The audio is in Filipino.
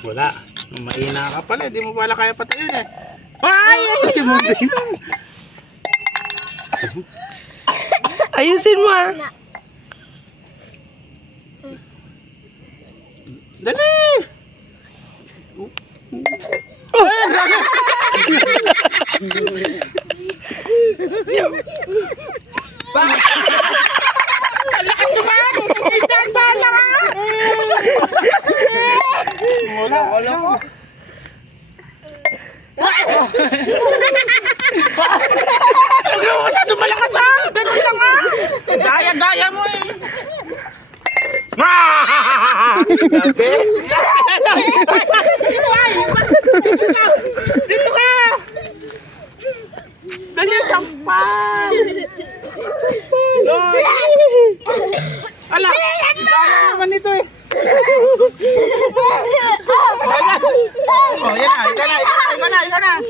Wala. Mahina ka pala. Di mo pala kaya patayin eh. Ay! Hindi mo din. Ayusin mo ah. Dali! Wala ko. Masyado malakas ha! Ganun lang ha! Daya-daya mo eh! Dito ka! Dali, sampal! Sampal! Ala! Daya naman ito eh! Oh, yan na! Ika na!